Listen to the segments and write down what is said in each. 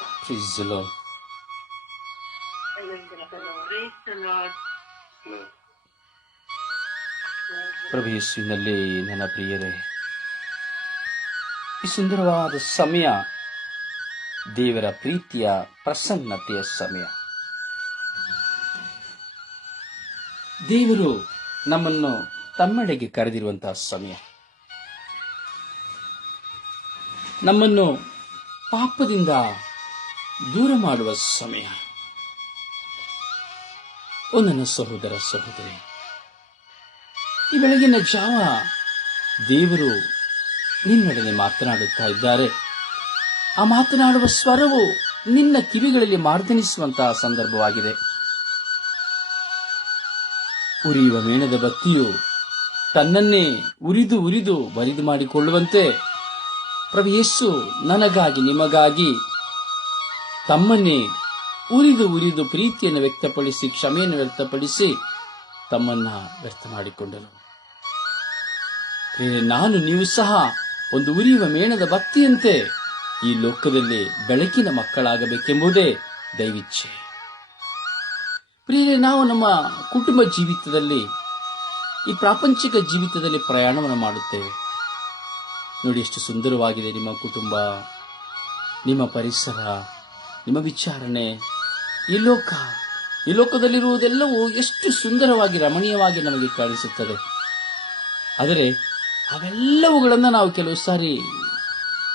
Praise the Lord. ಪ್ರಭು ಯೇಸುವಿನಲ್ಲಿ ನನ್ನ ಪ್ರಿಯರೇ, ಈ ಸುಂದರವಾದ ಸಮಯ ದೇವರ ಪ್ರೀತಿಯ ಪ್ರಸನ್ನತೆಯ ಸಮಯ ದೇವರು ನಮ್ಮನ್ನು ತಮ್ಮೆಡೆಗೆ ಕರೆದಿರುವಂತಹ ಸಮಯ ನಮ್ಮನ್ನು ಪಾಪದಿಂದ ದೂರ ಮಾಡುವ ಸಮಯ. ಓ ನನ್ನ ಸಹೋದರ ಸಹೋದರಿ, ಈ ಬೆಳಗಿನ ಜಾವ ದೇವರು ನಿನ್ನೊಡನೆ ಮಾತನಾಡುತ್ತಾ ಇದ್ದಾರೆ. ಆ ಮಾತನಾಡುವ ಸ್ವರವು ನಿನ್ನ ಕಿವಿಗಳಲ್ಲಿ ಮಾರ್ದನಿಸುವಂತಹ ಸಂದರ್ಭವಾಗಿದೆ. ಉರಿಯುವ ಮೇಣದ ಬತ್ತಿಯು ತನ್ನನ್ನೇ ಉರಿದು ಉರಿದು ಬರಿದು ಮಾಡಿಕೊಳ್ಳುವಂತೆ ಪ್ರಭು ಯೇಸು ನನಗಾಗಿ ನಿಮಗಾಗಿ ತಮ್ಮನ್ನೇ ಉರಿದು ಉರಿದು ಪ್ರೀತಿಯನ್ನು ವ್ಯಕ್ತಪಡಿಸಿ, ಕ್ಷಮೆಯನ್ನು ವ್ಯಕ್ತಪಡಿಸಿ ತಮ್ಮನ್ನ ವ್ಯರ್ಥ ಮಾಡಿಕೊಂಡರು ನಾನು, ನೀವು ಸಹ ಒಂದು ಉರಿಯುವ ಮೇಣದ ಭಕ್ತಿಯಂತೆ ಈ ಲೋಕದಲ್ಲಿ ಬೆಳಕಿನ ಮಕ್ಕಳಾಗಬೇಕೆಂಬುದೇ ದೈವಿಚ್ಛೆ. ಪ್ರಿಯರೇ, ನಾವು ನಮ್ಮ ಕುಟುಂಬ ಜೀವಿತದಲ್ಲಿ, ಈ ಪ್ರಾಪಂಚಿಕ ಜೀವಿತದಲ್ಲಿ ಪ್ರಯಾಣವನ್ನು ಮಾಡುತ್ತೇವೆ. ನೋಡಿ ಎಷ್ಟು ಸುಂದರವಾಗಿದೆ ನಿಮ್ಮ ಕುಟುಂಬ, ನಿಮ್ಮ ಪರಿಸರ. ನಿಮ್ಮ ವಿಚಾರಣೆ. ಈ ಲೋಕ, ಈ ಲೋಕದಲ್ಲಿರುವುದೆಲ್ಲವೂ ಎಷ್ಟು ಸುಂದರವಾಗಿ, ರಮಣೀಯವಾಗಿ ನಮಗೆ ಕಾಣಿಸುತ್ತದೆ. ಆದರೆ, ಅವೆಲ್ಲವುಗಳನ್ನು ನಾವು ಕೆಲವು ಸಾರಿ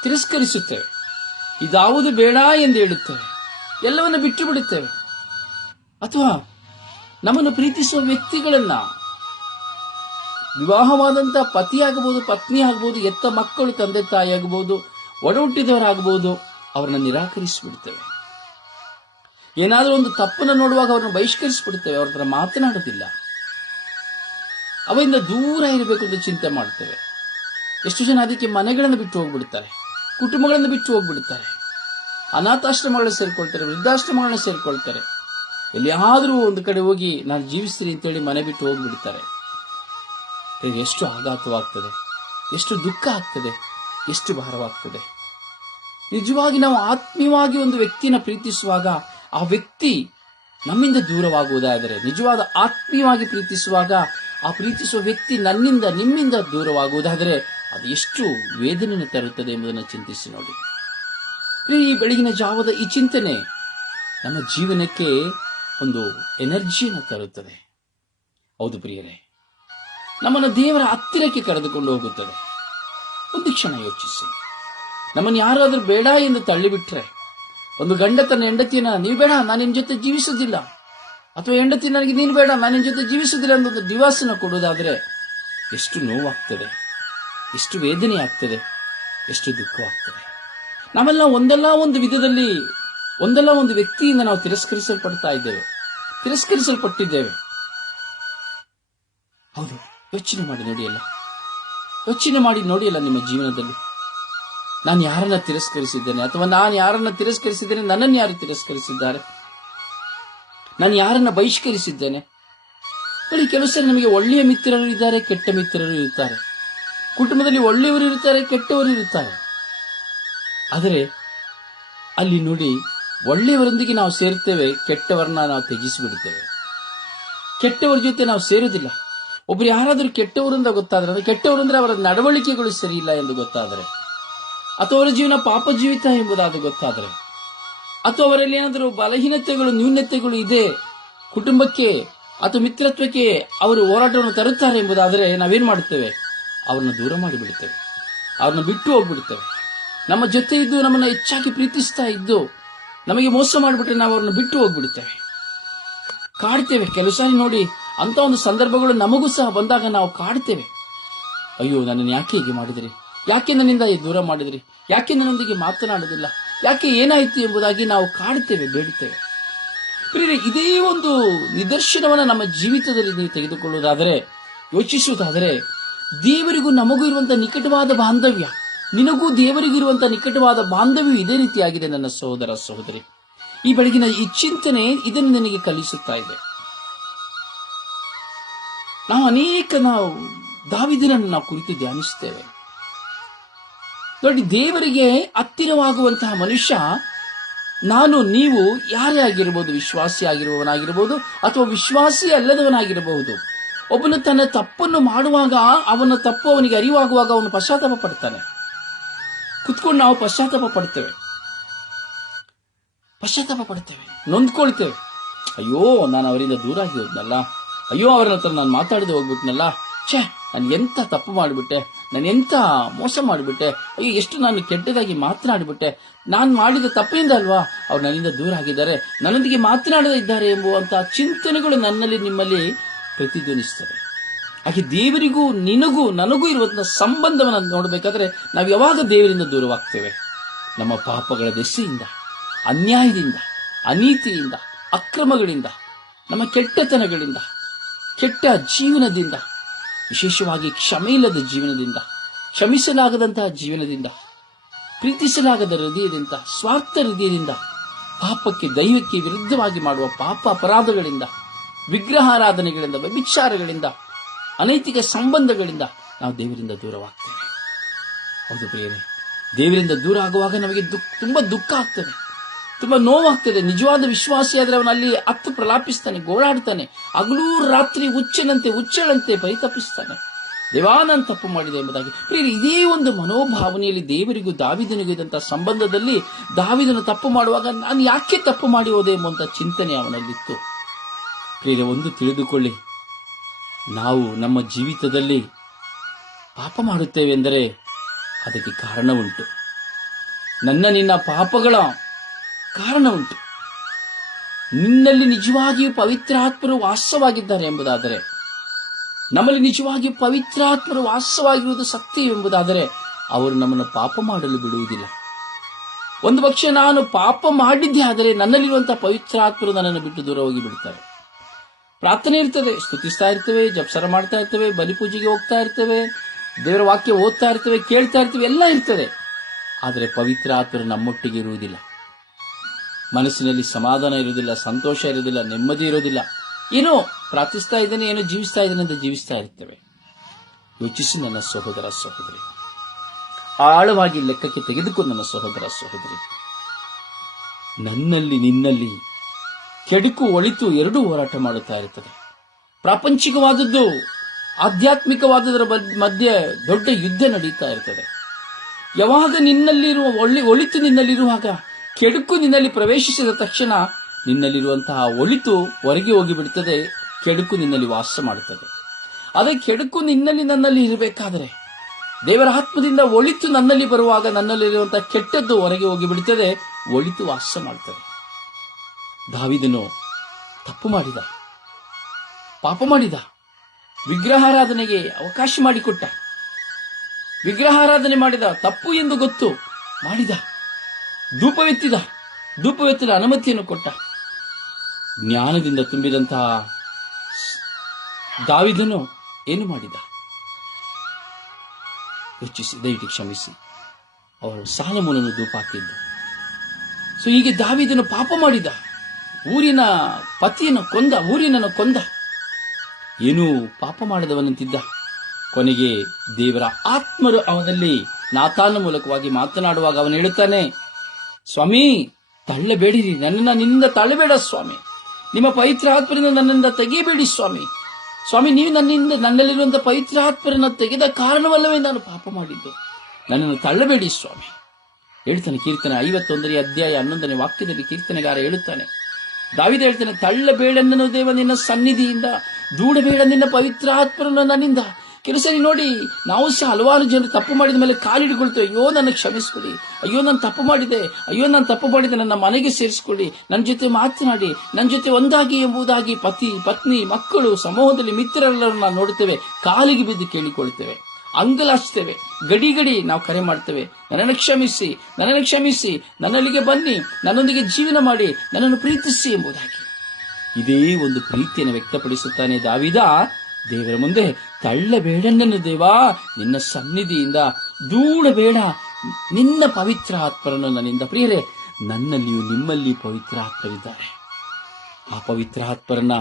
ತಿರಸ್ಕರಿಸುತ್ತೇವೆ. ಇದಾವುದು ಬೇಡ ಎಂದು ಹೇಳುತ್ತೇವೆ. ಎಲ್ಲವನ್ನು ಬಿಟ್ಟು ಬಿಡುತ್ತೇವೆ ಅಥವಾ ನಮ್ಮನ್ನು ಪ್ರೀತಿಸುವ ವ್ಯಕ್ತಿಗಳನ್ನ, ವಿವಾಹವಾದಂತಹ ಪತಿಯಾಗಬಹುದು ಪತ್ನಿ ಆಗಬಹುದು ಎತ್ತ ಮಕ್ಕಳು, ತಂದೆ ತಾಯಿ ಆಗಬಹುದು ಒಡ ಹುಟ್ಟಿದವರಾಗಬಹುದು ಅವರನ್ನು ನಿರಾಕರಿಸಿಬಿಡ್ತೇವೆ ಏನಾದರೂ ಒಂದು ತಪ್ಪನ್ನು ನೋಡುವಾಗ ಅವರನ್ನು ಬಹಿಷ್ಕರಿಸಿಬಿಡ್ತೇವೆ ಅವ್ರ ಹತ್ರ ಮಾತನಾಡೋದಿಲ್ಲ. ಅವರಿಂದ ದೂರ ಇರಬೇಕು ಅಂತ ಚಿಂತೆ ಮಾಡ್ತೇವೆ. ಎಷ್ಟು ಜನ ಅದಕ್ಕೆ ಮನೆಗಳನ್ನು ಬಿಟ್ಟು ಹೋಗ್ಬಿಡ್ತಾರೆ, ಕುಟುಂಬಗಳನ್ನು ಬಿಟ್ಟು ಹೋಗ್ಬಿಡ್ತಾರೆ ಅನಾಥಾಶ್ರಮಗಳನ್ನ ಸೇರಿಕೊಳ್ತಾರೆ ವೃದ್ಧಾಶ್ರಮಗಳನ್ನ ಸೇರಿಕೊಳ್ತಾರೆ. ಎಲ್ಲಿಯಾದರೂ ಒಂದು ಕಡೆ ಹೋಗಿ ನಾನು ಜೀವಿಸ್ತೀನಿ ಅಂತೇಳಿ ಮನೆ ಬಿಟ್ಟು ಹೋಗ್ಬಿಡ್ತಾರೆ. ಎಷ್ಟು ಆಘಾತವಾಗ್ತದೆ, ಎಷ್ಟು ದುಃಖ ಆಗ್ತದೆ, ಎಷ್ಟು ಭಾರವಾಗ್ತದೆ. ನಿಜವಾಗಿ ನಾವು ಆತ್ಮೀಯವಾಗಿ ಒಂದು ವ್ಯಕ್ತಿನ ಪ್ರೀತಿಸುವಾಗ ಆ ವ್ಯಕ್ತಿ ನಮ್ಮಿಂದ ದೂರವಾಗುವುದಾದರೆ, ನಿಜವಾದ ಆತ್ಮೀಯವಾಗಿ ಪ್ರೀತಿಸುವಾಗ ಆ ಪ್ರೀತಿಸುವ ವ್ಯಕ್ತಿ ನನ್ನಿಂದ, ನಿಮ್ಮಿಂದ ದೂರವಾಗುವುದಾದರೆ ಅದು ಎಷ್ಟು ವೇದನೆಯನ್ನು ತರುತ್ತದೆ ಎಂಬುದನ್ನು ಚಿಂತಿಸಿ ನೋಡಿ. ಈ ಬೆಳಗಿನ ಜಾವದ ಈ ಚಿಂತನೆ ನಮ್ಮ ಜೀವನಕ್ಕೆ ಒಂದು ಎನರ್ಜಿಯನ್ನು ತರುತ್ತದೆ. ಹೌದು ಪ್ರಿಯರೇ, ನಮ್ಮನ್ನು ದೇವರ ಹತ್ತಿರಕ್ಕೆ ಕರೆದುಕೊಂಡು ಹೋಗುತ್ತದೆ. ಒಂದು ಕ್ಷಣ ಯೋಚಿಸಿ. ನಮ್ಮನ್ನು ಯಾರಾದರೂ ಬೇಡ ಎಂದು ತಳ್ಳಿಬಿಟ್ರೆ ಒಂದು ಗಂಡ ತನ್ನ ಹೆಂಡತಿಯನ್ನ ನೀವು ಬೇಡ, ನಾನು ನಿಮ್ಮ ಜೊತೆ ಜೀವಿಸುವುದಿಲ್ಲ. ಅಥವಾ, ಹೆಂಡತಿ ನನಗೆ ನೀನು ಬೇಡ, ನಾನು ನಿಮ್ಮ ಜೊತೆ ಜೀವಿಸುವುದಿಲ್ಲ ಒಂದು ಡಿವಾಸನ ಕೊಡುವುದಾದ್ರೆ ಎಷ್ಟು ನೋವಾಗ್ತದೆ, ಎಷ್ಟು ವೇದನೆ ಆಗ್ತದೆ ಎಷ್ಟು ದುಃಖವಾಗ್ತದೆ. ನಾವೆಲ್ಲ ಒಂದಲ್ಲ ಒಂದು ವಿಧದಲ್ಲಿ, ಒಂದಲ್ಲ ಒಂದು ವ್ಯಕ್ತಿಯಿಂದ ನಾವು ತಿರಸ್ಕರಿಸಲ್ಪಡ್ತಾ ಇದ್ದೇವೆ, ತಿರಸ್ಕರಿಸಲ್ಪಟ್ಟಿದ್ದೇವೆ. ಹೌದು, ಯೋಚನೆ ಮಾಡಿ ನೋಡಿಯಲ್ಲ, ಯೋಚನೆ ಮಾಡಿ ನೋಡಿಯಲ್ಲ ನಿಮ್ಮ ಜೀವನದಲ್ಲಿ. ನಾನು ಯಾರನ್ನ ತಿರಸ್ಕರಿಸಿದ್ದೇನೆ? ಅಥವಾ ನಾನು ಯಾರನ್ನ ತಿರಸ್ಕರಿಸಿದ್ದೇನೆ? ನನ್ನನ್ನು ಯಾರು ತಿರಸ್ಕರಿಸಿದ್ದಾರೆ? ನಾನು ಯಾರನ್ನ ಬಹಿಷ್ಕರಿಸಿದ್ದೇನೆ? ನೋಡಿ, ಕೆಲವು ಸರಿ ನಮಗೆ ಒಳ್ಳೆಯ ಮಿತ್ರರು ಇದ್ದಾರೆ, ಕೆಟ್ಟ ಮಿತ್ರರು ಇರುತ್ತಾರೆ ಕುಟುಂಬದಲ್ಲಿ ಒಳ್ಳೆಯವರು ಇರ್ತಾರೆ, ಕೆಟ್ಟವರು ಇರುತ್ತಾರೆ ಆದರೆ, ಅಲ್ಲಿ ನೋಡಿ, ಒಳ್ಳೆಯವರೊಂದಿಗೆ ನಾವು ಸೇರ್ತೇವೆ, ಕೆಟ್ಟವರನ್ನ ನಾವು ತ್ಯಜಿಸಿಬಿಡ್ತೇವೆ ಕೆಟ್ಟವರ ಜೊತೆ ನಾವು ಸೇರುವುದಿಲ್ಲ. ಒಬ್ರು ಯಾರಾದರೂ ಕೆಟ್ಟವರಿಂದ ಗೊತ್ತಾದ್ರೆ ಅಂದ್ರೆ ಕೆಟ್ಟವರು ಅಂದ್ರೆ ಅವರ ನಡವಳಿಕೆಗಳು ಸರಿಯಿಲ್ಲ ಎಂದು ಗೊತ್ತಾದರೆ ಅಥವಾ ಅವರ ಜೀವನ ಪಾಪ ಜೀವಿತ ಎಂಬುದಾದ ಗೊತ್ತಾದರೆ, ಅಥವಾ ಅವರಲ್ಲಿ ಏನಾದರೂ ಬಲಹೀನತೆಗಳು, ನ್ಯೂನತೆಗಳು ಇದೆ, ಕುಟುಂಬಕ್ಕೆ ಅಥವಾ ಮಿತ್ರತ್ವಕ್ಕೆ ಅವರು ಹೋರಾಟವನ್ನು ತರುತ್ತಾರೆ ಎಂಬುದಾದರೆ ನಾವೇನು ಮಾಡುತ್ತೇವೆ? ಅವರನ್ನು ದೂರ ಮಾಡಿಬಿಡುತ್ತೇವೆ. ಅವ್ರನ್ನ ಬಿಟ್ಟು ಹೋಗ್ಬಿಡುತ್ತೇವೆ. ನಮ್ಮ ಜೊತೆ ಇದ್ದು ನಮ್ಮನ್ನು ಹೆಚ್ಚಾಗಿ ಪ್ರೀತಿಸ್ತಾ ಇದ್ದು ನಮಗೆ ಮೋಸ ಮಾಡಿಬಿಟ್ರೆ ನಾವು ಅವ್ರನ್ನ ಬಿಟ್ಟು ಹೋಗ್ಬಿಡುತ್ತೇವೆ. ಕಾಡ್ತೇವೆ. ಕೆಲವು ಸಾರಿ ನೋಡಿ ಅಂತ ಒಂದು ಸಂದರ್ಭಗಳು ನಮಗೂ ಸಹ ಬಂದಾಗ ನಾವು ಕಾಡ್ತೇವೆ. ಅಯ್ಯೋ, ನನ್ನನ್ನು ಯಾಕೆ ಹೀಗೆ ಮಾಡಿದ್ರಿ? ಯಾಕೆ ನನ್ನಿಂದ ಈ ದೂರ ಮಾಡಿದ್ರಿ? ಯಾಕೆ ನನ್ನೊಂದಿಗೆ ಮಾತನಾಡೋದಿಲ್ಲ? ಯಾಕೆ ಏನಾಯಿತು ಎಂಬುದಾಗಿ ನಾವು ಕಾಡುತ್ತೇವೆ, ಬೇಡುತ್ತೇವೆ? ಇದೇ ಒಂದು ನಿದರ್ಶನವನ್ನು ನಮ್ಮ ಜೀವಿತದಲ್ಲಿ ನೀವು ತೆಗೆದುಕೊಳ್ಳುವುದಾದರೆ, ಯೋಚಿಸುವುದಾದರೆ, ದೇವರಿಗೂ ನಮಗೂ ಇರುವಂತಹ ನಿಕಟವಾದ ಬಾಂಧವ್ಯ, ನಿನಗೂ ದೇವರಿಗೂ ಇರುವಂತಹ ನಿಕಟವಾದ ಬಾಂಧವ್ಯ ಇದೇ ರೀತಿಯಾಗಿದೆ ನನ್ನ ಸಹೋದರ ಸಹೋದರಿ. ಈ ಬೆಳಗಿನ ಈ ಚಿಂತನೆ ಇದನ್ನು ನಿನಗೆ ಕಲಿಸುತ್ತಾ ಇದೆ. ನಾವು ಅನೇಕ ನಾವು ದಾವಿದಿನ ನಾವು ಕುರಿತು ಧ್ಯಾನಿಸುತ್ತೇವೆ. ನೋಡಿ, ದೇವರಿಗೆ ಹತ್ತಿರವಾಗುವಂತಹ ಮನುಷ್ಯ ನಾನು, ನೀವು ಯಾರೇ ಆಗಿರಬಹುದು ವಿಶ್ವಾಸಿ ಆಗಿರುವವನಾಗಿರಬಹುದು ಅಥವಾ ವಿಶ್ವಾಸಿ ಅಲ್ಲದವನಾಗಿರಬಹುದು. ಒಬ್ಬನು ತನ್ನ ತಪ್ಪನ್ನು ಮಾಡುವಾಗ ಅವನ ತಪ್ಪು ಅವನಿಗೆ ಅರಿವಾಗುವಾಗ ಅವನು ಪಶ್ಚಾತ್ತಾಪ ಪಡ್ತಾನೆ. ಕುತ್ಕೊಂಡು ನಾವು ಪಶ್ಚಾತ್ತಾಪ ಪಡ್ತೇವೆ. ಪಶ್ಚಾತ್ತಾಪ ಪಡ್ತೇವೆ. ನೊಂದ್ಕೊಳ್ತೇವೆ. ಅಯ್ಯೋ, ನಾನು ಅವರಿಂದ ದೂರ ಹೋದ್ನಲ್ಲ ಅಯ್ಯೋ, ಅವರ ಹತ್ರ ನಾನು ಮಾತಾಡದೆ ಹೋಗ್ಬಿಟ್ನಲ್ಲ. ಛೇ, ನಾನು ಎಂಥ ತಪ್ಪು ಮಾಡಿಬಿಟ್ಟೆ? ನಾನು ಎಂಥ ಮೋಸ ಮಾಡಿಬಿಟ್ಟೆ? ಅಯ್ಯೋ, ಎಷ್ಟು ನಾನು ಕೆಟ್ಟದಾಗಿ ಮಾತನಾಡಿಬಿಟ್ಟೆ? ನಾನು ಮಾಡಿದ ತಪ್ಪಿಂದ ಅಲ್ವಾ? ಅವ್ರು ನನ್ನಿಂದ ದೂರ ಆಗಿದ್ದಾರೆ. ನನ್ನೊಂದಿಗೆ ಮಾತನಾಡದೇ ಇದ್ದಾರೆ ಎಂಬುವಂತಹ ಚಿಂತನೆಗಳು ನನ್ನಲ್ಲಿ ನಿಮ್ಮಲ್ಲಿ ಪ್ರತಿಧ್ವನಿಸ್ತವೆ ಹಾಗೆ ದೇವರಿಗೂ, ನಿನಗೂ, ನನಗೂ ಇರುವಂತಹ ಸಂಬಂಧವನ್ನು ನೋಡಬೇಕಾದ್ರೆ ನಾವು ಯಾವಾಗ ದೇವರಿಂದ ದೂರವಾಗ್ತೇವೆ? ನಮ್ಮ ಪಾಪಗಳ ದೆಸೆಯಿಂದ, ಅನ್ಯಾಯದಿಂದ, ಅನೀತಿಯಿಂದ, ಅಕ್ರಮಗಳಿಂದ, ನಮ್ಮ ಕೆಟ್ಟತನಗಳಿಂದ, ಕೆಟ್ಟ ಜೀವನದಿಂದ ವಿಶೇಷವಾಗಿ ಕ್ಷಮೆಯಿಲ್ಲದ ಜೀವನದಿಂದ, ಕ್ಷಮಿಸಲಾಗದಂತಹ ಜೀವನದಿಂದ, ಪ್ರೀತಿಸಲಾಗದ ಹೃದಯದಿಂದ, ಸ್ವಾರ್ಥ ಹೃದಯದಿಂದ, ಪಾಪಕ್ಕೆ, ದೈವಕ್ಕೆ ವಿರುದ್ಧವಾಗಿ ಮಾಡುವ ಪಾಪ ಅಪರಾಧಗಳಿಂದ, ವಿಗ್ರಹಾರಾಧನೆಗಳಿಂದ, ವ್ಯಭಿಚಾರಗಳಿಂದ, ಅನೈತಿಕ ಸಂಬಂಧಗಳಿಂದ ನಾವು ದೇವರಿಂದ ದೂರವಾಗ್ತೇವೆ. ಹೌದು ಪ್ರಿಯರೇ ದೇವರಿಂದ ದೂರ ಆಗುವಾಗ ನಮಗೆ ದುಃಖ, ತುಂಬಾ ದುಃಖ ಆಗ್ತದೆ. ತುಂಬಾ ನೋವಾಗ್ತದೆ. ನಿಜವಾದ ವಿಶ್ವಾಸಿ ಆದರೆ ಅವನು ಅಲ್ಲಿ ಅತ್ತು ಪ್ರಲಾಪಿಸ್ತಾನೆ, ಗೋಳಾಡ್ತಾನೆ. ಅಗಲೂ ರಾತ್ರಿ ಉಚ್ಚನಂತೆ ಉಚ್ಚಳಂತೆ ಪರಿತಪಿಸ್ತಾನೆ. ದೇವಾನಂದ ತಪ್ಪು ಮಾಡಿದೆ ಎಂಬುದಾಗಿ. ಪ್ರಿಯರಿ, ಇದೇ ಒಂದು ಮನೋಭಾವನೆಯಲ್ಲಿ ದೇವರಿಗೂ ದಾವಿದನಿಗೂ ಇದ್ದಂತಹ ಸಂಬಂಧದಲ್ಲಿ ದಾವಿದನು ತಪ್ಪು ಮಾಡುವಾಗ ನಾನು ಯಾಕೆ ತಪ್ಪು ಮಾಡಿ ಹೋದೆ ಎಂಬಂತ ಚಿಂತನೆ ಅವನಲ್ಲಿತ್ತು. ಪ್ರಿಯರಿ, ಒಂದು ತಿಳಿದುಕೊಳ್ಳಿ. ನಾವು ನಮ್ಮ ಜೀವಿತದಲ್ಲಿ ಪಾಪ ಮಾಡುತ್ತೇವೆ ಎಂದರೆ ಅದಕ್ಕೆ ಕಾರಣ ಉಂಟು ನನ್ನ ನಿನ್ನ ಪಾಪಗಳ ಕಾರಣ ಉಂಟು. ನಿನ್ನಲ್ಲಿ ನಿಜವಾಗಿಯೂ ಪವಿತ್ರಾತ್ಮರು ವಾಸವಾಗಿದ್ದಾರೆ ಎಂಬುದಾದರೆ, ನಮ್ಮಲ್ಲಿ ನಿಜವಾಗಿಯೂ ಪವಿತ್ರಾತ್ಮರು ವಾಸವಾಗಿರುವುದು ಸತ್ಯ ಎಂಬುದಾದರೆ, ಅವರು ನಮ್ಮನ್ನು ಪಾಪ ಮಾಡಲು ಬಿಡುವುದಿಲ್ಲ. ಒಂದು ಪಕ್ಷ ನಾನು ಪಾಪ ಮಾಡಿದ್ದೇ ಆದರೆ ನನ್ನಲ್ಲಿರುವಂತಹ ಪವಿತ್ರಾತ್ಮರು ನನ್ನನ್ನು ಬಿಟ್ಟು ದೂರ ಹೋಗಿ ಬಿಡ್ತಾರೆ ಪ್ರಾರ್ಥನೆ ಇರ್ತದೆ, ಸ್ತುತಿಸ್ತಾ ಇರ್ತೇವೆ, ಜಪ್ಸರ ಮಾಡ್ತಾ ಇರ್ತೇವೆ ಬಲಿಪೂಜೆಗೆ ಹೋಗ್ತಾ ಇರ್ತೇವೆ, ದೇವರ ವಾಕ್ಯ ಓದ್ತಾ ಇರ್ತೇವೆ, ಕೇಳ್ತಾ ಇರ್ತೇವೆ, ಎಲ್ಲ ಇರ್ತದೆ. ಆದರೆ ಪವಿತ್ರ ಆತ್ಮರು ನಮ್ಮೊಟ್ಟಿಗೆ ಇರುವುದಿಲ್ಲ. ಮನಸ್ಸಿನಲ್ಲಿ ಸಮಾಧಾನ ಇರುವುದಿಲ್ಲ, ಸಂತೋಷ ಇರುವುದಿಲ್ಲ, ನೆಮ್ಮದಿ ಇರುವುದಿಲ್ಲ. ಏನೋ ಪ್ರಾರ್ಥಿಸ್ತಾ ಇದ್ದೇನೆ, ಏನೋ ಜೀವಿಸ್ತಾ ಇದ್ದೇನೆ ಅಂತ ಜೀವಿಸ್ತಾ ಇರ್ತೇವೆ. ಯೋಚಿಸಿ ನನ್ನ ಸಹೋದರ ಸಹೋದರಿ. ಆಳವಾಗಿ ಲೆಕ್ಕಕ್ಕೆ ತೆಗೆದುಕೊ ನನ್ನ ಸಹೋದರ ಸಹೋದರಿ. ನನ್ನಲ್ಲಿ, ನಿನ್ನಲ್ಲಿ ಕೆಡುಕು, ಒಳಿತು ಎರಡೂ ಹೋರಾಟ ಮಾಡುತ್ತಾ ಇರುತ್ತದೆ. ಪ್ರಾಪಂಚಿಕವಾದದ್ದು, ಆಧ್ಯಾತ್ಮಿಕವಾದದರ ಮಧ್ಯೆ ದೊಡ್ಡ ಯುದ್ಧ ನಡೀತಾ ಇರ್ತದೆ. ಯಾವಾಗ ನಿನ್ನಲ್ಲಿರುವ, ಒಳ್ಳೆ, ಒಳಿತು ನಿನ್ನಲ್ಲಿರುವಾಗ ಕೆಡುಕು ನಿನ್ನಲ್ಲಿ ಪ್ರವೇಶಿಸಿದ ತಕ್ಷಣ ನಿನ್ನಲ್ಲಿರುವಂತಹ ಒಳಿತು ಹೊರಗೆ ಹೋಗಿಬಿಡುತ್ತದೆ ಕೆಡುಕು ನಿನ್ನಲ್ಲಿ ವಾಸ ಮಾಡುತ್ತದೆ. ಅದೇ ಕೆಡುಕು ನಿನ್ನಲ್ಲಿ ನನ್ನಲ್ಲಿ ಇರಬೇಕಾದರೆ, ದೇವರ ಆತ್ಮದಿಂದ ಒಳಿತು ನನ್ನಲ್ಲಿ ಬರುವಾಗ ನನ್ನಲ್ಲಿರುವಂತಹ ಕೆಟ್ಟದ್ದು ಹೊರಗೆ ಹೋಗಿಬಿಡುತ್ತದೆ ಒಳಿತು ವಾಸ ಮಾಡುತ್ತದೆ. ದಾವಿದನು ತಪ್ಪು ಮಾಡಿದ, ಪಾಪ ಮಾಡಿದ, ವಿಗ್ರಹಾರಾಧನೆಗೆ ಅವಕಾಶ ಮಾಡಿಕೊಟ್ಟ, ವಿಗ್ರಹಾರಾಧನೆ ಮಾಡಿದ ತಪ್ಪು ಎಂದು ಗೊತ್ತು ಮಾಡಿದ. ಧೂಪವೆತ್ತಿದ, ಧೂಪವೆತ್ತದ ಅನುಮತಿಯನ್ನು ಕೊಟ್ಟ. ಜ್ಞಾನದಿಂದ ತುಂಬಿದಂತಹ ದಾವಿದನು ಏನು ಮಾಡಿದ? ಯೋಚಿಸಿ, ದಯವಿಟ್ಟು ಕ್ಷಮಿಸಿ. ಅವರು ಸಾಲಮೂಲನ್ನು ಧೂಪ ಹಾಕಿದ್ದ ಸೊ, ಹೀಗೆ ದಾವಿದನು ಪಾಪ ಮಾಡಿದ. ಊರಿನ ಪತಿಯನ್ನು ಕೊಂದ, ಊರಿನನ್ನು ಕೊಂದ. ಏನೂ ಪಾಪ ಮಾಡಿದವನಂತಿದ್ದ. ಕೊನೆಗೆ ದೇವರ ಆತ್ಮರು ಅವನಲ್ಲಿ ನಾತಾನ ಮೂಲಕವಾಗಿ ಮಾತನಾಡುವಾಗ ಅವನು ಹೇಳುತ್ತಾನೆ ಸ್ವಾಮಿ, ತಳ್ಳಬೇಡಿರಿ. ನನ್ನನ್ನು ನಿನ್ನಿಂದ ತಳ್ಳಬೇಡ ಸ್ವಾಮಿ. ನಿಮ್ಮ ಪವಿತ್ರ ಆತ್ಮರಿಂದ ನನ್ನಿಂದ ತೆಗೆಯಬೇಡಿ ಸ್ವಾಮಿ. ಸ್ವಾಮಿ, ನೀವು ನನ್ನಿಂದ ನನ್ನಲ್ಲಿರುವಂತಹ ಪವಿತ್ರ ಆತ್ಮರನ್ನು ತೆಗೆದ ಕಾರಣವಲ್ಲವೇ ನಾನು ಪಾಪ ಮಾಡಿದ್ದು. ನನ್ನನ್ನು ತಳ್ಳಬೇಡಿ ಸ್ವಾಮಿ. ಹೇಳ್ತಾನೆ ಕೀರ್ತನೆ ಐವತ್ತೊಂದನೇ ಅಧ್ಯಾಯ ಹನ್ನೊಂದನೇ ವಾಕ್ಯದಲ್ಲಿ ಕೀರ್ತನೆಗಾರ ಹೇಳುತ್ತಾನೆ. ದಾವಿದ ಹೇಳ್ತಾನೆ ತಳ್ಳಬೇಡನ್ನನು ದೇವ ನಿನ್ನ ಸನ್ನಿಧಿಯಿಂದ, ದೂಡಬೇಡ ನಿನ್ನ ಪವಿತ್ರ ಆತ್ಮರನ್ನು ನನ್ನಿಂದ ಕೆಲವು ಸರಿ ನೋಡಿ, ನಾವು ಸಹ ಹಲವಾರು ಜನರು ತಪ್ಪು ಮಾಡಿದ ಮೇಲೆ ಕಾಲಿಡ್ಕೊಳ್ತೇವೆ ಅಯ್ಯೋ, ನನ್ನ ಕ್ಷಮಿಸ್ಕೊಡಿ ಅಯ್ಯೋ, ನಾನು ತಪ್ಪು ಮಾಡಿದೆ. ಅಯ್ಯೋ, ನಾನು ತಪ್ಪು ಮಾಡಿದೆ. ನನ್ನ ಮನೆಗೆ ಸೇರಿಸ್ಕೊಳ್ಳಿ. ನನ್ನ ಜೊತೆ ಮಾತನಾಡಿ. ನನ್ನ ಜೊತೆ ಒಂದಾಗಿ ಎಂಬುದಾಗಿ ಪತಿ, ಪತ್ನಿ, ಮಕ್ಕಳು, ಸಮೂಹದಲ್ಲಿ ಮಿತ್ರರೆಲ್ಲರೂ ನಾವು ನೋಡುತ್ತೇವೆ. ಕಾಲಿಗೆ ಬಿದ್ದು ಕೇಳಿಕೊಳ್ತೇವೆ ಅಂಗಲಾಚ್ತೇವೆ ಗಡಿ ಗಡಿ ನಾವು ಕರೆ ಮಾಡ್ತೇವೆ. ನನ್ನನ್ನು ಕ್ಷಮಿಸಿ. ನನ್ನನ್ನು ಕ್ಷಮಿಸಿ. ನನ್ನಲ್ಲಿಗೆ ಬನ್ನಿ. ನನ್ನೊಂದಿಗೆ ಜೀವನ ಮಾಡಿ. ನನ್ನನ್ನು ಪ್ರೀತಿಸಿ ಎಂಬುದಾಗಿ. ಇದೇ ಒಂದು ಪ್ರೀತಿಯನ್ನು ವ್ಯಕ್ತಪಡಿಸುತ್ತಾನೆ ದಾವಿದ. ದೇವರ ಮುಂದೆ ತಳ್ಳಬೇಡ ನನ್ನ ದೇವಾ, ನಿನ್ನ ಸನ್ನಿಧಿಯಿಂದ ದೂಡಬೇಡ ನಿನ್ನ ಪವಿತ್ರ ಆತ್ಮರನ್ನು ನನ್ನಿಂದ ಪ್ರಿಯರೇ, ನನ್ನಲ್ಲಿಯೂ ನಿಮ್ಮಲ್ಲಿ ಪವಿತ್ರ ಆತ್ಮರಿದ್ದಾರೆ ಆ ಪವಿತ್ರ ಆತ್ಮರನ್ನ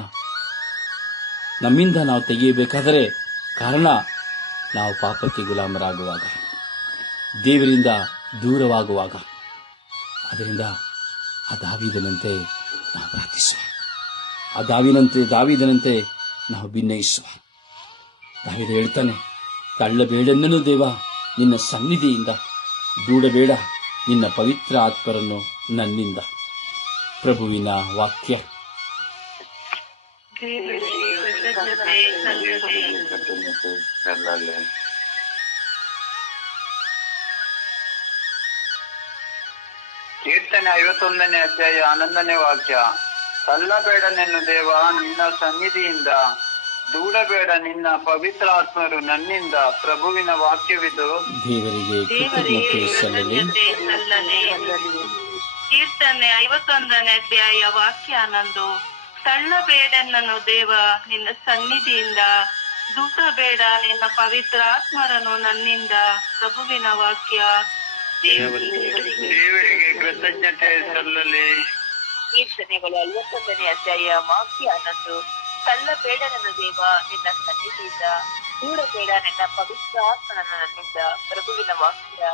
ನಮ್ಮಿಂದ ನಾವು ತೆಗೆಯಬೇಕಾದರೆ ಕಾರಣ, ನಾವು ಪಾಪಕ್ಕೆ ಗುಲಾಮರಾಗುವಾಗ, ದೇವರಿಂದ ದೂರವಾಗುವಾಗ. ಅದರಿಂದ ಆ ದಾವಿದನಂತೆ ನಾವು ಪ್ರಾರ್ಥಿಸುವ ಆ ದಾವಿನಂತೆ ದಾವಿದನಂತೆ ನಾವು ಭಿನ್ನಯಿಸುವ ದಾವಿದ ಹೇಳ್ತಾನೆ ತಳ್ಳಬೇಡೆನ್ನನು ದೇವ, ನಿನ್ನ ಸನ್ನಿಧಿಯಿಂದ. ದೂಡಬೇಡ, ನಿನ್ನ ಪವಿತ್ರ ಆತ್ಮರನ್ನು ನನ್ನಿಂದ. ಪ್ರಭುವಿನ ವಾಕ್ಯ. ಕೀರ್ತನೆ ಐವತ್ತೊಂದನೇ ಅಧ್ಯಾಯ ಹನ್ನೊಂದನೇ ವಾಕ್ಯ. ತಳ್ಳಬೇಡ ನಿನ್ನ ದೇವ ನಿನ್ನ ಸನ್ನಿಧಿಯಿಂದ. ದೂಡಬೇಡ ನಿನ್ನ ಪವಿತ್ರ ಆತ್ಮರು ನನ್ನಿಂದ. ಪ್ರಭುವಿನ ವಾಕ್ಯವಿದು. ದೇವರಿಗೆ ದೇವರಿಗೆ ಸಲ್ಲಲಿ. ಕೀರ್ತನೆ ಐವತ್ತೊಂದನೇ ಅಧ್ಯಾಯ ವಾಕ್ಯ ಹನ್ನೊಂದು ನನ್ನ ದೇವ ನಿನ್ನ ಸನ್ನಿಧಿಯಿಂದ. ದೂಡಬೇಡ ನಿನ್ನ ಪವಿತ್ರ ಆತ್ಮರನು ನನ್ನಿಂದ. ಪ್ರಭುವಿನ ವಾಕ್ಯ. ದೇವರಿಗೆ ಕೃತಜ್ಞತೆ ಸಲ್ಲಲಿ. ಕೀರ್ತನೆಗಳು ಐವತ್ತೊಂದನೇ ಅಧ್ಯಾಯ ವಾಕ್ಯ ಹನ್ನೊಂದು. ತಲ್ಲ ನನ್ನ ದೇವ ನಿನ್ನ ಸನ್ನಿಧಿಯಿಂದ. ದೂಡಬೇಡ ನಿನ್ನ ಪವಿತ್ರ ಆತ್ಮನ ನನ್ನಿಂದ ಪ್ರಭುವಿನ ವಾಕ್ಯ.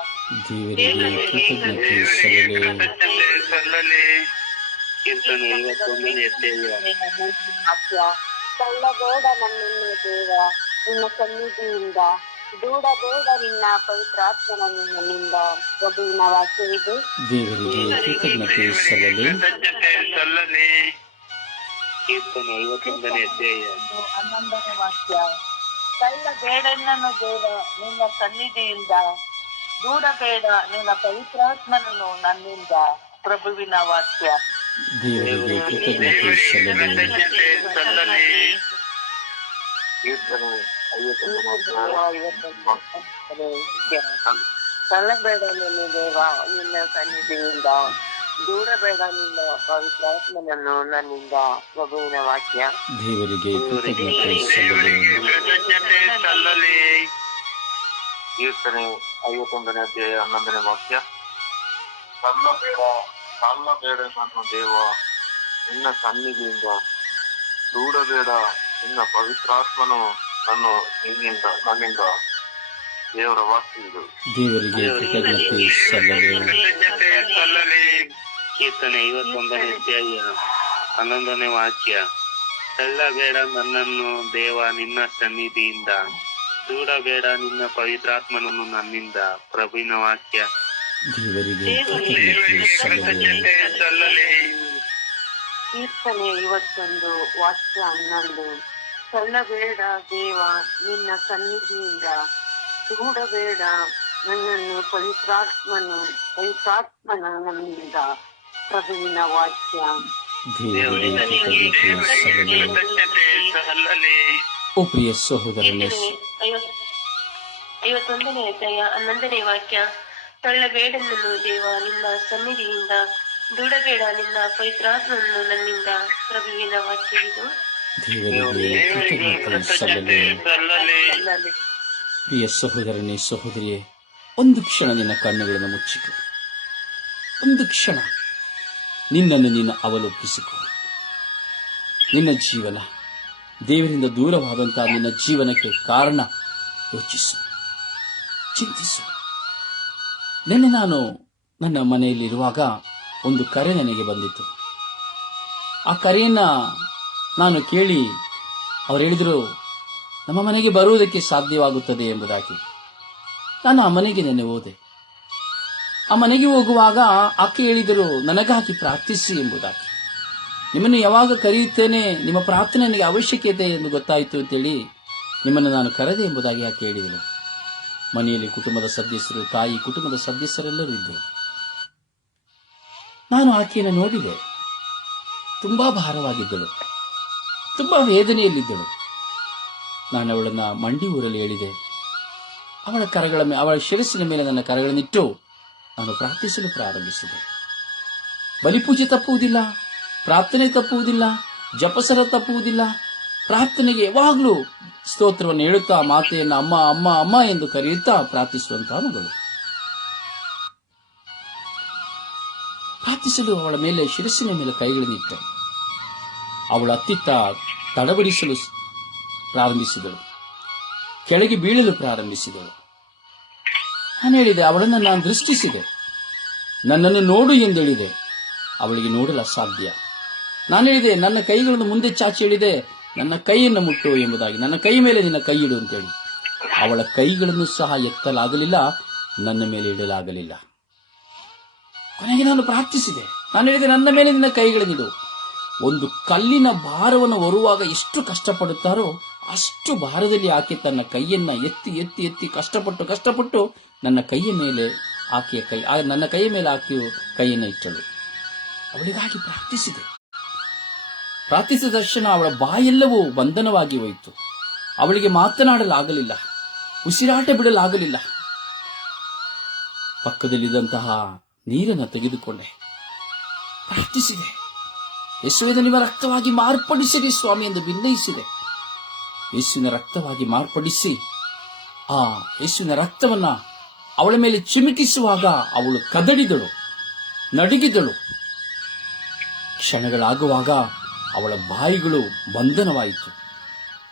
ತಳ್ಳಬೇಡ ನನ್ನನ್ನು ದೇವ ನಿನ್ನ ಸನ್ನಿಧಿಯಿಂದ. ದೂಡಬೇಡ ನಿನ್ನ ಪವಿತ್ರಾತ್ಮನನ್ನು ನನ್ನಿಂದ ಪ್ರಭುವಿನ ವಾಕ್ಯವಿದೆ ದೇವರಿಗೆ ಕೃತಜ್ಞತೆ ಸಲ್ಲಲಿ. ಸಲ್ಲಲಿ. ಕೀರ್ತನೆ ಐವತ್ತೊಂದನೇ ಅಧ್ಯಾಯ. ಹನ್ನೊಂದನೇ ವಾಕ್ಯ. ತಳ್ಳಬೇಡ ನನ್ನನ್ನು ದೇವ ನಿನ್ನ ಸನ್ನಿಧಿಯಿಂದ. ದೂಡಬೇಡ ನಿನ್ನ ಪವಿತ್ರಾತ್ಮನನ್ನು ನನ್ನಿಂದ. ಪ್ರಭುವಿನ ವಾಕ್ಯ. ದೇವರಿಗೆ ಕೃತಜ್ಞತೆ ಸಲ್ಲಲಿ. ಸಲ್ಲಲಿ. ಕೀರ್ತನೆ ತಳ್ಳಬೇಡ ನನ್ನ ದೇವ ನಿನ್ನ ಸನ್ನಿಧಿಯಿಂದ ದೂಡಬೇಡ ನಿನ್ನ ಪವಿತ್ರಾತ್ಮನನ್ನು ನನ್ನಿಂದ ಪ್ರಭುವಿನ ವಾಕ್ಯ ದೇವರಿಗೆ ಕೀರ್ತನೆ ಐವತ್ತೊಂದನೇ ಅಧ್ಯಾಯ ಹನ್ನೊಂದನೇ ವಾಕ್ಯ ತಳ್ಳಬೇಡ ಬೇಡ ನನ್ನ ದೇವ, ನಿನ್ನ ಸನ್ನಿಧಿಯಿಂದ ದೂಡಬೇಡ ನಿನ್ನ ಪವಿತ್ರಾತ್ಮನು ನನ್ನ ನಿನ್ನಿಂದ ನನ್ನಿಂದ ದೇವರ ದೇವರಿಗೆ ಕೃತಜ್ಞತೆ ಸಲ್ಲಲಿ. ಕೀರ್ತನೆ ಐವತ್ತೊಂದನೇ ಅಧ್ಯಾಯ ಹನ್ನೊಂದನೇ ವಾಕ್ಯ. ತಳ್ಳಬೇಡ ನನ್ನನ್ನು ದೇವ ನಿನ್ನ ಸನ್ನಿಧಿಯಿಂದ. ದೂಡಬೇಡ ನಿನ್ನ ಪವಿತ್ರಾತ್ಮನನ್ನು ನನ್ನಿಂದ. ಪ್ರಭುವಿನ ವಾಕ್ಯ. ಕೀರ್ತನೆ ಇವತ್ತೊಂದು ವಾಕ್ಯ ಹನ್ನೊಂದು. ತಳ್ಳಬೇಡ ದೇವ ನಿನ್ನ ಸನ್ನಿಧಿಯಿಂದ. ದೂಡಬೇಡ ನನ್ನನ್ನು ಪವಿತ್ರಾತ್ಮನು ಪವಿತ್ರಾತ್ಮನ ನನ್ನಿಂದ ಪ್ರಭುವಿನ ವಾಕ್ಯ. ಓ ಪ್ರಿಯ ಸಹೋದರನೇ ಐವತ್ತೊಂದನೇ ಅಧ್ಯಾಯ ಹನ್ನೊಂದನೇ ವಾಕ್ಯ. ತಳ್ಳಬೇಡ ನನ್ನ ದೇವ ನಿನ್ನ ಸನ್ನಿಧಿಯಿಂದ. ದೂಡಬೇಡ ನಿನ್ನ ಪವಿತ್ರಾತ್ಮನನ್ನು ನನ್ನಿಂದ ಪ್ರಭುವಿನ ವಾಕ್ಯವಿದು ದೇವರಿಗೆ ಸಲ್ಲಲಿ. ಪ್ರಿಯ ಸಹೋದರನೇ ಸಹೋದರಿಯೇ ಒಂದು ಕ್ಷಣ ನಿನ್ನ ಕಣ್ಣುಗಳನ್ನು ಮುಚ್ಚಿಕೊ. ಒಂದು ಕ್ಷಣ ನಿನ್ನನ್ನು ನೀನು ಅವಲೋಕಿಸಿಕೊ. ನಿನ್ನ ಜೀವನ ದೇವರಿಂದ ದೂರವಾದಂತಹ ನಿನ್ನ ಜೀವನಕ್ಕೆ ಕಾರಣ ಯೋಚಿಸು. ಚಿಂತಿಸು. ನಿನ್ನೆ ನಾನು ನನ್ನ ಮನೆಯಲ್ಲಿರುವಾಗ ಒಂದು ಕರೆ ನನಗೆ ಬಂದಿತ್ತು. ಆ ಕರೆಯನ್ನ ನಾನು ಕೇಳಿ, ಅವರು ಹೇಳಿದರು, ನಮ್ಮ ಮನೆಗೆ ಬರುವುದಕ್ಕೆ ಸಾಧ್ಯವಾಗುತ್ತದೆ ಎಂಬುದಾಗಿ. ನಾನು ಆ ಮನೆಗೆ ನೆನೆ ಹೋದೆ. ಆ ಮನೆಗೆ ಹೋಗುವಾಗ ಆಕೆ ಹೇಳಿದರು, ನನಗಾಗಿ ಪ್ರಾರ್ಥಿಸಿ ಎಂಬುದಾಗಿ. ನಿಮ್ಮನ್ನು ಯಾವಾಗ ಕರೆಯುತ್ತೇನೆ, ನಿಮ್ಮ ಪ್ರಾರ್ಥನೆ ನನಗೆ ಅವಶ್ಯಕತೆ ಎಂದು ಗೊತ್ತಾಯಿತು ಅಂತೇಳಿ ನಿಮ್ಮನ್ನು ನಾನು ಕರೆದೆ ಎಂಬುದಾಗಿ ಆಕೆ ಹೇಳಿದರು ಮನೆಯಲ್ಲಿ ಕುಟುಂಬದ ಸದಸ್ಯರು, ತಾಯಿ, ಕುಟುಂಬದ ಸದಸ್ಯರೆಲ್ಲರೂ ಇದ್ದರು. ನಾನು ಆಕೆಯನ್ನು ನೋಡಿದೆ. ತುಂಬಾ ಭಾರವಾಗಿದ್ದಳು. ತುಂಬಾ ವೇದನೆಯಲ್ಲಿದ್ದಳು. ನಾನು ಅವಳನ್ನ ಮಂಡಿ ಊರಲ್ಲಿ ಹೇಳಿದೆ. ಅವಳ ಕರಗಳ ಮೇಲೆ ಅವಳ ಶಿರಸ್ಸಿನ ಮೇಲೆ ನನ್ನ ಕರಗಳನ್ನಿಟ್ಟು ನಾನು ಪ್ರಾರ್ಥಿಸಲು ಪ್ರಾರಂಭಿಸಿದೆ. ಬಲಿಪೂಜೆ ತಪ್ಪುವುದಿಲ್ಲ, ಪ್ರಾರ್ಥನೆ ತಪ್ಪುವುದಿಲ್ಲ, ಜಪಸರ ತಪ್ಪುವುದಿಲ್ಲ, ಪ್ರಾರ್ಥನೆಗೆ ಯಾವಾಗಲೂ ಸ್ತೋತ್ರವನ್ನು ಹೇಳುತ್ತಾ ಮಾತೆಯನ್ನು ಅಮ್ಮ ಅಮ್ಮ ಅಮ್ಮ ಎಂದು ಕರೆಯುತ್ತಾ ಪ್ರಾರ್ಥಿಸುವಂತಹ ಮಗಳು. ಪ್ರಾರ್ಥಿಸಲು ಅವಳ ಮೇಲೆ ಶಿರಸ್ಸಿನ ಮೇಲೆ ಕೈಗಳನ್ನಿಟ್ಟೆ ಅವಳು ಅತ್ತಿತ್ತ ತಡಬಡಿಸಲು ಪ್ರಾರಂಭಿಸಿದಳು. ಕೆಳಗೆ ಬೀಳಲು ಪ್ರಾರಂಭಿಸಿದಳು. ನಾನು ಹೇಳಿದೆ, ಅವಳನ್ನು ನಾನು ದೃಷ್ಟಿಸಿದೆ. ನನ್ನನ್ನು ನೋಡು ಎಂದೇಳಿದೆ. ಅವಳಿಗೆ ನೋಡಲು ಅಸಾಧ್ಯ. ನಾನು ಹೇಳಿದೆ, ನನ್ನ ಕೈಗಳನ್ನು ಮುಂದೆ ಚಾಚಿ ಹೇಳಿದೆ ನನ್ನ ಕೈಯನ್ನು ಮುಟ್ಟು ಎಂಬುದಾಗಿ. ನನ್ನ ಕೈ ಮೇಲೆ ನಿನ್ನ ಕೈ ಇಡು ಅಂತೇಳಿ. ಅವಳ ಕೈಗಳನ್ನು ಸಹ ಎತ್ತಲಾಗಲಿಲ್ಲ, ನನ್ನ ಮೇಲೆ ಇಡಲಾಗಲಿಲ್ಲ. ಕೊನೆಗೆ ನಾನು ಪ್ರಾರ್ಥಿಸಿದೆ. ನಾನು ಹೇಳಿದೆ, ನನ್ನ ಮೇಲೆ ನಿನ್ನ ಕೈಗಳನ್ನಿಡು ಒಂದು ಕಲ್ಲಿನ ಭಾರವನ್ನು ಹೊರುವಾಗ ಎಷ್ಟು ಕಷ್ಟಪಡುತ್ತಾರೋ ಅಷ್ಟು ಭಾರದಲ್ಲಿ ಆಕೆ ತನ್ನ ಕೈಯನ್ನ ಎತ್ತಿ ಎತ್ತಿ ಎತ್ತಿ ಕಷ್ಟಪಟ್ಟು ಕಷ್ಟಪಟ್ಟು ನನ್ನ ಕೈಯ ಮೇಲೆ ಆಕೆಯ ಕೈ ನನ್ನ ಕೈಯ ಮೇಲೆ ಆಕೆಯು ಕೈಯನ್ನು ಇಟ್ಟಳು. ಅವಳಿಗಾಗಿ ಪ್ರಾರ್ಥಿಸಿದೆ. ಪ್ರಾರ್ಥಿಸಿದ ದರ್ಶನ ಅವಳ ಬಾಯೆಲ್ಲವೂ ಬಂಧನವಾಗಿ ಹೋಯಿತು. ಅವಳಿಗೆ ಮಾತನಾಡಲಾಗಲಿಲ್ಲ, ಉಸಿರಾಟ ಬಿಡಲಾಗಲಿಲ್ಲ. ಪಕ್ಕದಲ್ಲಿದ್ದಂತಹ ನೀರನ್ನು ತೆಗೆದುಕೊಂಡೆ. ಪ್ರಾರ್ಥಿಸಿದೆ. ಯೇಸುವಿನ ನಿಮ್ಮ ರಕ್ತವಾಗಿ ಮಾರ್ಪಡಿಸಿರಿ, ಸ್ವಾಮಿ ಎಂದು ಭಿನ್ನಯಿಸಿದೆ ಯೇಸುವಿನ ರಕ್ತವಾಗಿ ಮಾರ್ಪಡಿಸಿ, ಆ ಯೇಸುವಿನ ರಕ್ತವನ್ನ ಅವಳ ಮೇಲೆ ಚಿಮುಕಿಸುವಾಗ ಅವಳು ಕದಡಿದಳು, ನಡುಗಿದಳು. ಕ್ಷಣಗಳಾಗುವಾಗ ಅವಳ ಬಾಯಿಗಳು ಬಂಧನವಾಯಿತು.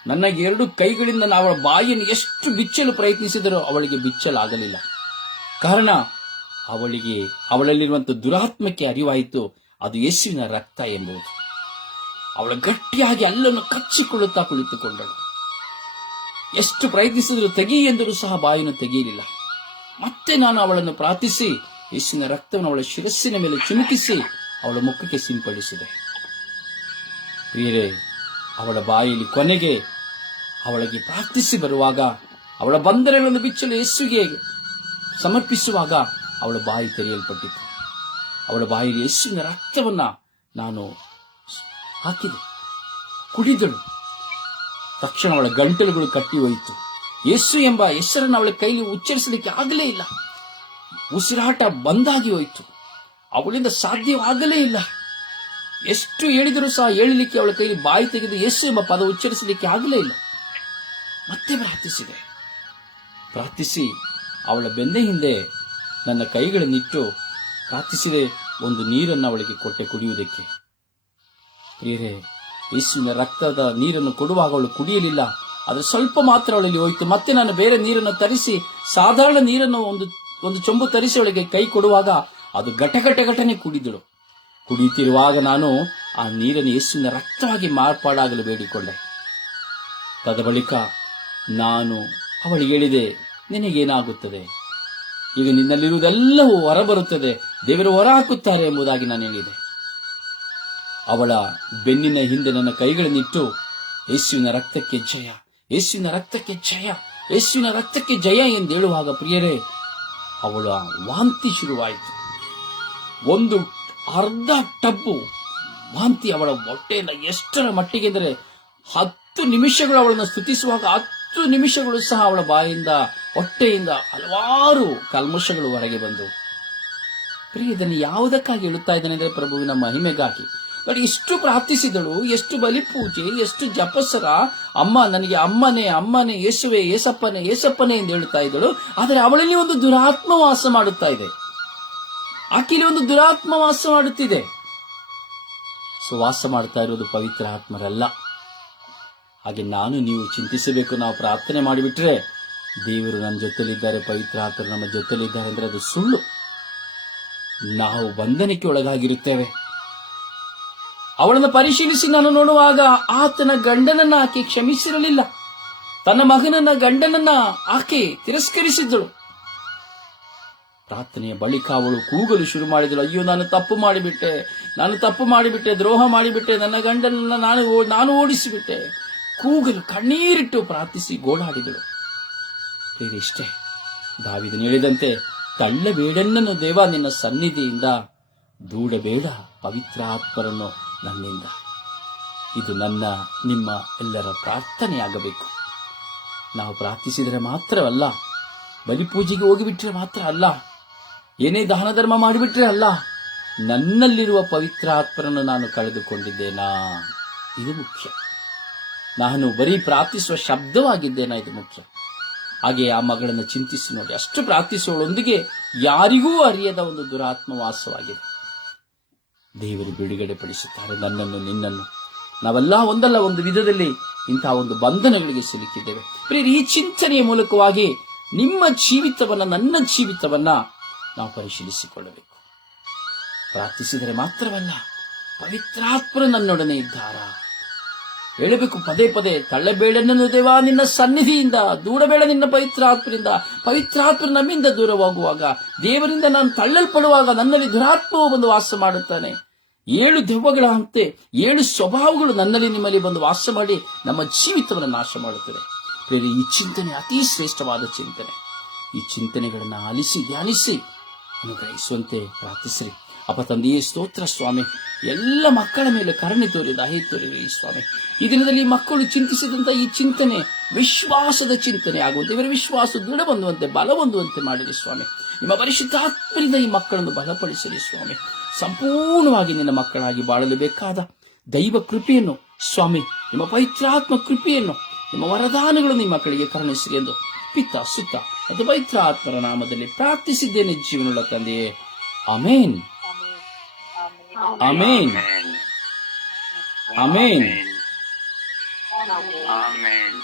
ನನಗೆ ಎರಡು ಕೈಗಳಿಂದ ನಾನು ಅವಳ ಬಾಯಿಯನ್ನು ಎಷ್ಟು ಬಿಚ್ಚಲು ಪ್ರಯತ್ನಿಸಿದರೂ ಅವಳಿಗೆ ಬಿಚ್ಚಲಾಗಲಿಲ್ಲ. ಕಾರಣ, ಅವಳಿಗೆ ಅವಳಲ್ಲಿರುವಂತಹ ದುರಾತ್ಮಕ್ಕೆ ಅರಿವಾಯಿತು. ಅದು ಯೇಸುವಿನ ರಕ್ತ ಎಂಬುದು. ಅವಳು ಗಟ್ಟಿಯಾಗಿ ಅಲ್ಲನ್ನು ಕಚ್ಚಿಕೊಳ್ಳುತ್ತಾ ಕುಳಿತುಕೊಂಡಳು. ಎಷ್ಟು ಪ್ರಯತ್ನಿಸಿದರೂ ತೆಗಿ ಎಂದರೂ ಸಹ ಬಾಯನ್ನು ತೆಗೆಯಲಿಲ್ಲ. ಮತ್ತೆ ನಾನು ಅವಳನ್ನು ಪ್ರಾರ್ಥಿಸಿ, ಯೇಸುವಿನ ರಕ್ತವನ್ನು ಅವಳ ಶಿರಸ್ಸಿನ ಮೇಲೆ ಚಿಮುಕಿಸಿ ಅವಳ ಮುಖಕ್ಕೆ ಸಿಂಪಡಿಸಿದೆ. ಪ್ರಿಯರೇ, ಅವಳ ಬಾಯಿಲಿ ಕೊನೆಗೆ ಅವಳಿಗೆ ಪ್ರಾರ್ಥಿಸಿ ಬರುವಾಗ, ಅವಳ ಬಂಧನಗಳನ್ನು ಬಿಚ್ಚಲು ಯೇಸುವಿಗೆ ಸಮರ್ಪಿಸುವಾಗ ಅವಳ ಬಾಯಿ ತೆರೆಯಲ್ಪಟ್ಟಿತು. ಅವಳ ಬಾಯಿಗೆ ಯೇಸುವಿನ ರಕ್ತವನ್ನು ನಾನು ಹಾಕಿದೆ. ಕುಡಿದಳು. ತಕ್ಷಣ ಅವಳ ಗಂಟಲುಗಳು ಕಟ್ಟಿ ಹೋಯಿತು. ಯೇಸು ಎಂಬ ಹೆಸರನ್ನು ಅವಳ ಕೈಲಿ ಉಚ್ಚರಿಸಲಿಕ್ಕೆ ಆಗಲೇ ಇಲ್ಲ. ಉಸಿರಾಟ ಬಂದಾಗಿ ಹೋಯಿತು. ಅವಳಿಂದ ಸಾಧ್ಯವಾಗಲೇ ಇಲ್ಲ. ಎಷ್ಟು ಹೇಳಿದರೂ ಸಹ ಹೇಳಲಿಕ್ಕೆ ಅವಳ ಕೈಲಿ ಬಾಯಿ ತೆಗೆದು ಯೇಸು ಎಂಬ ಪದ ಉಚ್ಚರಿಸಲಿಕ್ಕೆ ಆಗಲೇ ಇಲ್ಲ. ಮತ್ತೆ ಪ್ರಾರ್ಥಿಸಿದೆ. ಪ್ರಾರ್ಥಿಸಿ ಅವಳ ಬೆನ್ನ ಹಿಂದೆ ನನ್ನ ಕೈಗಳನ್ನಿಟ್ಟು ಪ್ರಾರ್ಥಿಸಿದೆ ಒಂದು ನೀರನ್ನು ಅವಳಿಗೆ ಕೊಟ್ಟೆ ಕುಡಿಯುವುದಕ್ಕೆ. ಪ್ರಿಯರೇ, ಯೇಸುವಿನ ರಕ್ತದ ನೀರನ್ನು ಕೊಡುವಾಗ ಅವಳು ಕುಡಿಯಲಿಲ್ಲ. ಆದರೆ ಸ್ವಲ್ಪ ಮಾತ್ರ ಅವಳಲ್ಲಿ ಹೋಯಿತು. ಮತ್ತೆ ನಾನು ಬೇರೆ ನೀರನ್ನು ತರಿಸಿ, ಸಾಧಾರಣ ನೀರನ್ನು ಒಂದು ಒಂದು ಚೊಂಬು ತರಿಸಿ ಅವಳಿಗೆ ಕೈ ಕೊಡುವಾಗ ಅದು ಘಟಘಟ ಘಟ ಘಟನೆ ಕುಡಿದಳು. ಕುಡಿಯುತ್ತಿರುವಾಗ ನಾನು ಆ ನೀರನ್ನು ಯೇಸುವಿನ ರಕ್ತವಾಗಿ ಮಾರ್ಪಾಡಾಗಲು ಬೇಡಿಕೊಂಡೆ. ತದ ಬಳಿಕ ನಾನು ಅವಳಿಗೆ ಹೇಳಿದೆ, ನಿನಗೇನಾಗುತ್ತದೆ? ಈಗ ನಿನ್ನಲ್ಲಿರುವುದೆಲ್ಲವೂ ಹೊರಬರುತ್ತದೆ. ದೇವರು ಹೊರ ಹಾಕುತ್ತಾರೆ ಎಂಬುದಾಗಿ ನಾನು ಹೇಳಿದೆ. ಅವಳ ಬೆನ್ನಿನ ಹಿಂದೆ ನನ್ನ ಕೈಗಳನ್ನಿಟ್ಟು, ಯೇಸುವಿನ ರಕ್ತಕ್ಕೆ ಜಯ, ಯೇಸುವಿನ ರಕ್ತಕ್ಕೆ ಜಯ, ಯೇಸುವಿನ ರಕ್ತಕ್ಕೆ ಜಯ ಎಂದು ಹೇಳುವಾಗ ಪ್ರಿಯರೇ, ಅವಳ ವಾಂತಿ ಶುರುವಾಯಿತು. ಒಂದು ಅರ್ಧ ಟಬ್ಬು ವಾಂತಿ ಅವಳ ಹೊಟ್ಟೆಯಿಂದ ಎಷ್ಟರ ಮಟ್ಟಿಗೆ ಅಂದರೆ ಹತ್ತು ನಿಮಿಷಗಳು ಅವಳನ್ನು ಸ್ತುತಿಸುವಾಗ ಹತ್ತು ನಿಮಿಷಗಳು ಸಹ ಅವಳ ಬಾಯಿಂದ, ಹೊಟ್ಟೆಯಿಂದ ಹಲವಾರು ಕಲ್ಮಶಗಳು ಹೊರಗೆ ಬಂದವು. ಪ್ರಿಯ ಇದನ್ನು ಯಾವುದಕ್ಕಾಗಿ ಹೇಳುತ್ತಾ ಇದ್ದಾನೆ ಅಂದರೆ ಪ್ರಭುವಿನ ಮಹಿಮೆಗಾಗಿ. ಬಟ್ ಎಷ್ಟು ಪ್ರಾರ್ಥಿಸಿದಳು, ಎಷ್ಟು ಬಲಿಪೂಜೆ, ಎಷ್ಟು ಜಪಸರ ಅಮ್ಮ ನನಗೆ ಅಮ್ಮನೇ ಅಮ್ಮನೇ, ಯೇಸುವೆ, ಏಸಪ್ಪನೇ ಏಸಪ್ಪನೇ ಎಂದು ಹೇಳುತ್ತಾ ಇದ್ದಳು. ಆದರೆ ಅವಳಲ್ಲಿ ಒಂದು ದುರಾತ್ಮ ವಾಸ ಮಾಡುತ್ತಾ ಇದೆ. ಆಕೆಯಲ್ಲಿ ಒಂದು ದುರಾತ್ಮ ವಾಸ ಮಾಡುತ್ತಿದೆ. ಸೊ ವಾಸ ಮಾಡ್ತಾ ಇರೋದು ಪವಿತ್ರ ಆತ್ಮರಲ್ಲ. ಹಾಗೆ ನಾನು ನೀವು ಚಿಂತಿಸಬೇಕು, ನಾವು ಪ್ರಾರ್ಥನೆ ಮಾಡಿಬಿಟ್ರೆ ದೇವರು ನನ್ನ ಜೊತೆಲಿದ್ದಾರೆ, ಪವಿತ್ರ ಆತ್ಮರು ನಮ್ಮ ಜೊತೆಲಿದ್ದಾರೆ ಅಂದರೆ ಅದು ಸುಳ್ಳು. ನಾವು ಬಂಧನಕ್ಕೆ ಒಳಗಾಗಿರುತ್ತೇವೆ. ಅವಳನ್ನು ಪರಿಶೀಲಿಸಿ ನಾನು ನೋಡುವಾಗ ಆತನ ಗಂಡನನ್ನ ಆಕೆ ಕ್ಷಮಿಸಿರಲಿಲ್ಲ. ತನ್ನ ಮಗನನ್ನ ಗಂಡನನ್ನ ಆಕೆ ತಿರಸ್ಕರಿಸಿದ್ದಳು. ಪ್ರಾರ್ಥನೆಯ ಬಳಿಕ ಅವಳು ಕೂಗಲು ಶುರು ಮಾಡಿದಳು. ಅಯ್ಯೋ, ನಾನು ತಪ್ಪು ಮಾಡಿಬಿಟ್ಟೆ. ನಾನು ತಪ್ಪು ಮಾಡಿಬಿಟ್ಟೆ. ದ್ರೋಹ ಮಾಡಿಬಿಟ್ಟೆ. ನನ್ನ ಗಂಡನನ್ನ ನಾನು ನಾನು ಓಡಿಸಿಬಿಟ್ಟೆ. ಕೂಗಲು ಕಣ್ಣೀರಿಟ್ಟು ಪ್ರಾರ್ಥಿಸಿ ಗೋಳಾಡಿದಳು. ಇಷ್ಟೇ. ದಾವಿದನು ಹೇಳಿದಂತೆ ತಳ್ಳಬೇಡನ್ನನ್ನು ದೇವ ನಿನ್ನ ಸನ್ನಿಧಿಯಿಂದ. ದೂಡಬೇಡ ಪವಿತ್ರ ಆತ್ಮರನ್ನು ನನ್ನಿಂದ. ಇದು ನನ್ನ, ನಿಮ್ಮ ಎಲ್ಲರ ಪ್ರಾರ್ಥನೆಯಾಗಬೇಕು. ನಾವು ಪ್ರಾರ್ಥಿಸಿದರೆ ಮಾತ್ರವಲ್ಲ, ಬಲಿಪೂಜೆಗೆ ಹೋಗಿಬಿಟ್ರೆ ಮಾತ್ರ ಅಲ್ಲ, ಏನೇ ದಾನ ಧರ್ಮ ಮಾಡಿಬಿಟ್ರೆ ಅಲ್ಲ, ನನ್ನಲ್ಲಿರುವ ಪವಿತ್ರಾತ್ಮರನ್ನು ನಾನು ಕಳೆದುಕೊಂಡಿದ್ದೇನಾ? ಇದು ಮುಖ್ಯ. ನಾನು ಬರೀ ಪ್ರಾರ್ಥಿಸುವ ಶಬ್ದವಾಗಿದ್ದೇನಾ? ಇದು ಮುಖ್ಯ. ಹಾಗೆ ಆ ಮಗಳನ್ನು ಚಿಂತಿಸಿ ನೋಡಿ. ಅಷ್ಟು ಪ್ರಾರ್ಥಿಸುವಳೊಂದಿಗೆ ಯಾರಿಗೂ ಅರಿಯದ ಒಂದು ದುರಾತ್ಮ ವಾಸವಾಗಿದೆ. ದೇವರು ಬಿಡುಗಡೆ ಪಡಿಸುತ್ತಾರೆ ನನ್ನನ್ನು ನಿನ್ನನ್ನು. ನಾವೆಲ್ಲ ಒಂದಲ್ಲ ಒಂದು ವಿಧದಲ್ಲಿ ಇಂತಹ ಒಂದು ಬಂಧನಗಳಿಗೆ ಸಿಲುಕಿದ್ದೇವೆ. ಪ್ರಿಯರೇ, ಈ ಚಿಂತನೆಯ ಮೂಲಕವಾಗಿ ನಿಮ್ಮ ಜೀವಿತವನ್ನ ನನ್ನ ಜೀವಿತವನ್ನ ನಾವು ಪರಿಶೀಲಿಸಿಕೊಳ್ಳಬೇಕು. ಪ್ರಾರ್ಥಿಸಿದರೆ ಮಾತ್ರವಲ್ಲ ಪವಿತ್ರಾತ್ಮರು ನನ್ನೊಡನೆ ಇದ್ದಾರಾ? ಹೇಳಬೇಕು ಪದೇ ಪದೇ, ತಳ್ಳಬೇಡ ನನ್ನ ದೇವಾ, ನಿನ್ನ ಸನ್ನಿಧಿಯಿಂದ, ದೂರಬೇಡ ನಿನ್ನ ಪವಿತ್ರಾತ್ಮರಿಂದ. ಪವಿತ್ರಾತ್ಮ ನಮ್ಮಿಂದ ದೂರವಾಗುವಾಗ, ದೇವರಿಂದ ನಾನು ತಳ್ಳಲ್ಪಡುವಾಗ ನನ್ನಲ್ಲಿ ದುರಾತ್ಮವು ಬಂದು ವಾಸ ಮಾಡುತ್ತಾನೆ. ಏಳು ದೆವ್ವಗಳ ಅಂತೆ, ಏಳು ಸ್ವಭಾವಗಳು ನನ್ನಲ್ಲಿ ನಿಮ್ಮಲ್ಲಿ ಬಂದು ವಾಸ ಮಾಡಿ, ನಮ್ಮ ಜೀವಿತವನ್ನು ನಾಶ ಮಾಡುತ್ತದೆ ಈ ಚಿಂತನೆ ಅತಿ ಶ್ರೇಷ್ಠವಾದ ಚಿಂತನೆ. ಈ ಚಿಂತನೆಗಳನ್ನು ಆಲಿಸಿ, ಧ್ಯಾನಿಸಿ, ಅನುಗ್ರಹಿಸುವಂತೆ ಪ್ರಾರ್ಥಿಸಿರಿ. ಅಪ್ಪ ತಂದೆಯೇ ಸ್ತೋತ್ರ ಸ್ವಾಮಿ. ಎಲ್ಲ ಮಕ್ಕಳ ಮೇಲೆ ಕರುಣೆ ತೋರಿ ದಯೆ ತೋರಿರಿ ಸ್ವಾಮಿ. ಈ ದಿನದಲ್ಲಿ ಮಕ್ಕಳು ಚಿಂತಿಸಿದಂತ ಈ ಚಿಂತನೆ, ವಿಶ್ವಾಸದ ಚಿಂತನೆ ಆಗುವಂತೆ ಇವರ ವಿಶ್ವಾಸ ದೃಢ ಹೊಂದುವಂತೆ ಬಲ ಹೊಂದುವಂತೆ ಮಾಡಿರಿ ಸ್ವಾಮಿ. ನಿಮ್ಮ ಪರಿಶುದ್ಧಾತ್ಮರಿಂದ ಈ ಮಕ್ಕಳನ್ನು ಬಲಪಡಿಸಿರಿ ಸ್ವಾಮಿ. ಸಂಪೂರ್ಣವಾಗಿ ನಿನ್ನ ಮಕ್ಕಳಾಗಿ ಬಾಳಲು ಬೇಕಾದ ದೈವ ಕೃಪೆಯನ್ನು, ಸ್ವಾಮಿ, ನಿಮ್ಮ ಪವಿತ್ರಾತ್ಮ ಕೃಪೆಯನ್ನು, ನಿಮ್ಮ ವರದಾನಗಳನ್ನು ನಿಮ್ಮ ಮಕ್ಕಳಿಗೆ ಕರುಣಿಸಿರಿ ಎಂದು ಪಿತ್ತ ಸುತ್ತ ಮತ್ತು ಪವಿತ್ರಾತ್ಮರ ನಾಮದಲ್ಲಿ ಪ್ರಾರ್ಥಿಸಿದ್ದೇನೆ ಜೀವನ ತಂದೆಯೇ. Amen amen amen amen amen